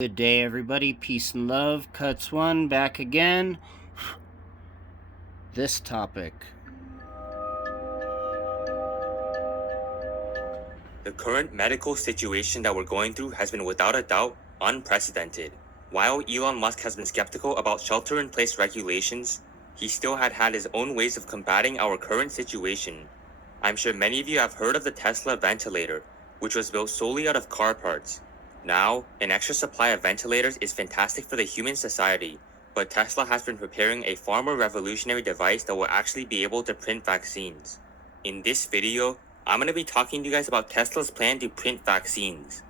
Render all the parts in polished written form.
Good day, everybody. Peace and love. Cuts one back again. This topic. The current medical situation that we're going through has been without a doubt unprecedented. While Elon Musk has been skeptical about shelter-in-place regulations, he still had his own ways of combating our current situation. I'm sure many of you have heard of the Tesla ventilator, which was built solely out of car parts. Now, an extra supply of ventilators is fantastic for the human society, but Tesla has been preparing a far more revolutionary device that will actually be able to print vaccines. In this video, I'm going to be talking to you guys about Tesla's plan to print vaccines.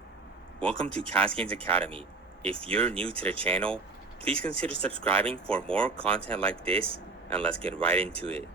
Welcome to Cascades Academy. If you're new to the channel, please consider subscribing for more content like this, and let's get right into it.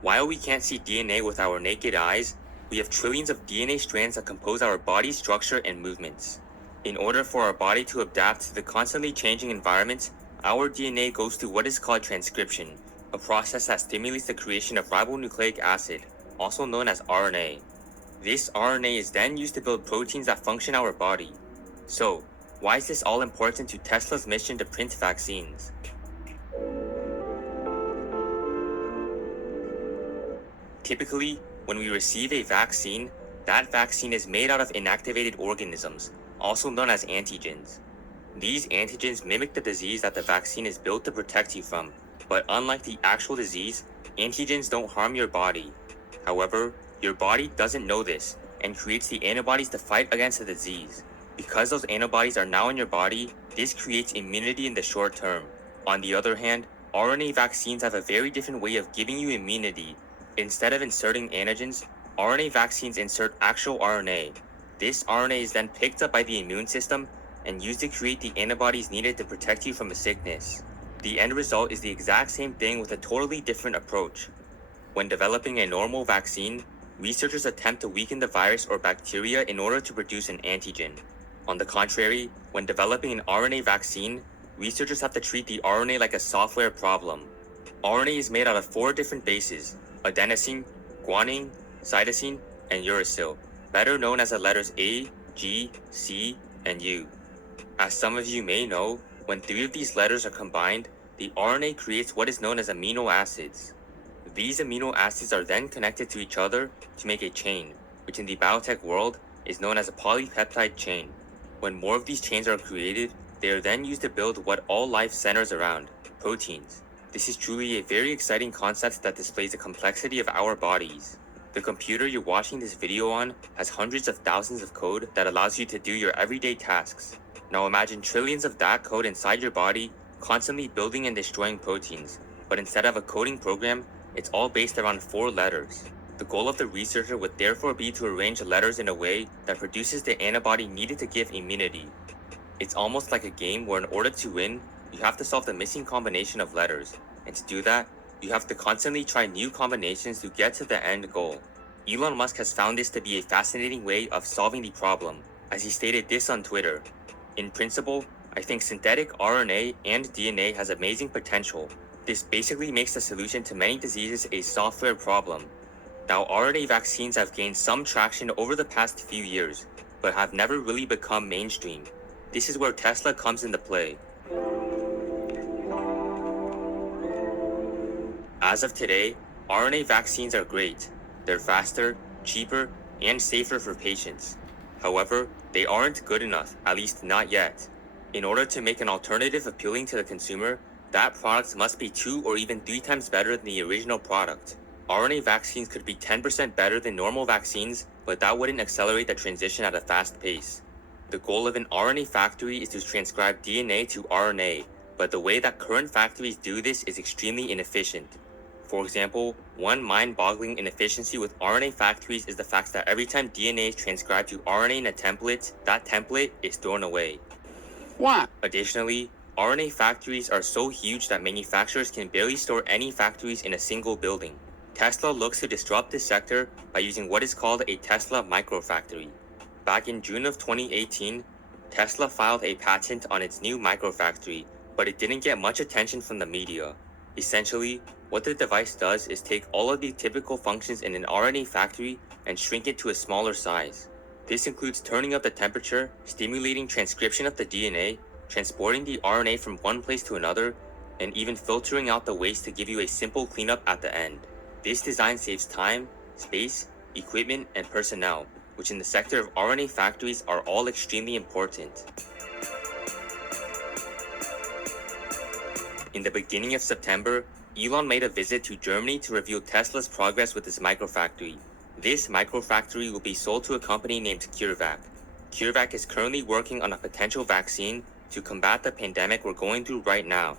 While we can't see DNA with our naked eyes, we have trillions of DNA strands that compose our body's structure and movements. In order for our body to adapt to the constantly changing environment, our DNA goes through what is called transcription, a process that stimulates the creation of ribonucleic acid, also known as RNA. This RNA is then used to build proteins that function our body. So, why is this all important to Tesla's mission to print vaccines? Typically, when we receive a vaccine, that vaccine is made out of inactivated organisms, also known as antigens. These antigens mimic the disease that the vaccine is built to protect you from, but unlike the actual disease, antigens don't harm your body. However, your body doesn't know this and creates the antibodies to fight against the disease. Because those antibodies are now in your body, this creates immunity in the short term. On the other hand, RNA vaccines have a very different way of giving you immunity. Instead of inserting antigens, RNA vaccines insert actual RNA. This RNA is then picked up by the immune system and used to create the antibodies needed to protect you from a sickness. The end result is the exact same thing with a totally different approach. When developing a normal vaccine, researchers attempt to weaken the virus or bacteria in order to produce an antigen. On the contrary, when developing an RNA vaccine, researchers have to treat the RNA like a software problem. RNA is made out of 4 different bases: adenosine, guanine, cytosine, and uracil, better known as the letters A, G, C, and U. As some of you may know, when 3 of these letters are combined, the RNA creates what is known as amino acids. These amino acids are then connected to each other to make a chain, which in the biotech world is known as a polypeptide chain. When more of these chains are created, they are then used to build what all life centers around: proteins. This is truly a very exciting concept that displays the complexity of our bodies. The computer you're watching this video on has hundreds of thousands of code that allows you to do your everyday tasks. Now imagine trillions of that code inside your body, constantly building and destroying proteins. But instead of a coding program, it's all based around 4 letters. The goal of the researcher would therefore be to arrange the letters in a way that produces the antibody needed to give immunity. It's almost like a game where in order to win, you have to solve the missing combination of letters, and to do that, you have to constantly try new combinations to get to the end goal. Elon Musk has found this to be a fascinating way of solving the problem, as he stated this on Twitter: "In principle, I think synthetic RNA and DNA has amazing potential. This basically makes the solution to many diseases a software problem." Now, RNA vaccines have gained some traction over the past few years, but have never really become mainstream. This is where Tesla comes into play. As of today, RNA vaccines are great. They're faster, cheaper, and safer for patients. However, they aren't good enough, at least not yet. In order to make an alternative appealing to the consumer, that product must be 2 or even 3 times better than the original product. RNA vaccines could be 10% better than normal vaccines, but that wouldn't accelerate the transition at a fast pace. The goal of an RNA factory is to transcribe DNA to RNA, but the way that current factories do this is extremely inefficient. For example, one mind-boggling inefficiency with RNA factories is the fact that every time DNA is transcribed to RNA in a template, that template is thrown away. What? Additionally, RNA factories are so huge that manufacturers can barely store any factories in a single building. Tesla looks to disrupt this sector by using what is called a Tesla microfactory. Back in June of 2018, Tesla filed a patent on its new microfactory, but it didn't get much attention from the media. Essentially, what the device does is take all of the typical functions in an RNA factory and shrink it to a smaller size. This includes turning up the temperature, stimulating transcription of the DNA, transporting the RNA from one place to another, and even filtering out the waste to give you a simple cleanup at the end. This design saves time, space, equipment, and personnel, which in the sector of RNA factories are all extremely important. In the beginning of September, Elon made a visit to Germany to reveal Tesla's progress with his microfactory. This microfactory will be sold to a company named Curevac. Curevac is currently working on a potential vaccine to combat the pandemic we're going through right now.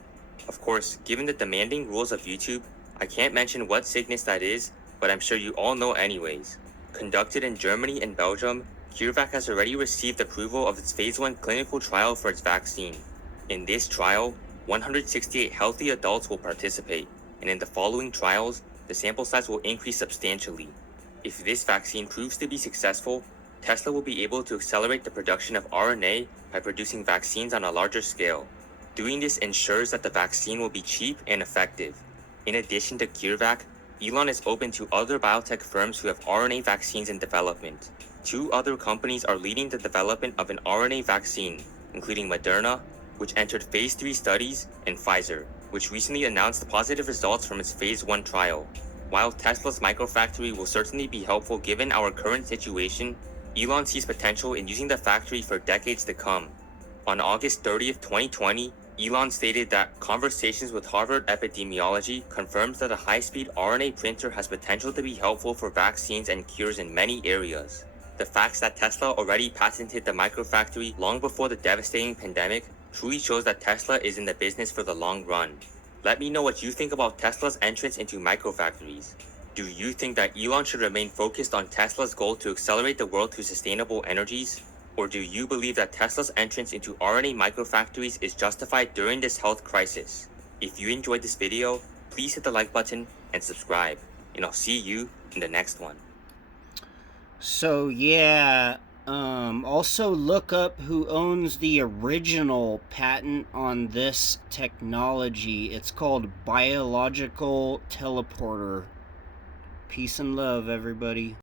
Of course, given the demanding rules of YouTube, I can't mention what sickness that is, but I'm sure you all know anyways. Conducted in Germany and Belgium, Curevac has already received approval of its phase 1 clinical trial for its vaccine. In this trial, 168 healthy adults will participate, and in the following trials, the sample size will increase substantially. If this vaccine proves to be successful, Tesla will be able to accelerate the production of RNA by producing vaccines on a larger scale. Doing this ensures that the vaccine will be cheap and effective. In addition to CureVac, Elon is open to other biotech firms who have RNA vaccines in development. 2 other companies are leading the development of an RNA vaccine, including Moderna, which entered phase 3 studies, and Pfizer, which recently announced positive results from its phase 1 trial. While Tesla's microfactory will certainly be helpful given our current situation, Elon sees potential in using the factory for decades to come. On August 30th, 2020, Elon stated that conversations with Harvard Epidemiology confirms that a high-speed RNA printer has potential to be helpful for vaccines and cures in many areas. The facts that Tesla already patented the microfactory long before the devastating pandemic truly shows that Tesla is in the business for the long run. Let me know what you think about Tesla's entrance into microfactories. Do you think that Elon should remain focused on Tesla's goal to accelerate the world to sustainable energies? Or do you believe that Tesla's entrance into RNA microfactories is justified during this health crisis? If you enjoyed this video, please hit the like button and subscribe, and I'll see you in the next one. So yeah, also look up who owns the original patent on this technology. It's called biological teleporter. Peace and love, everybody.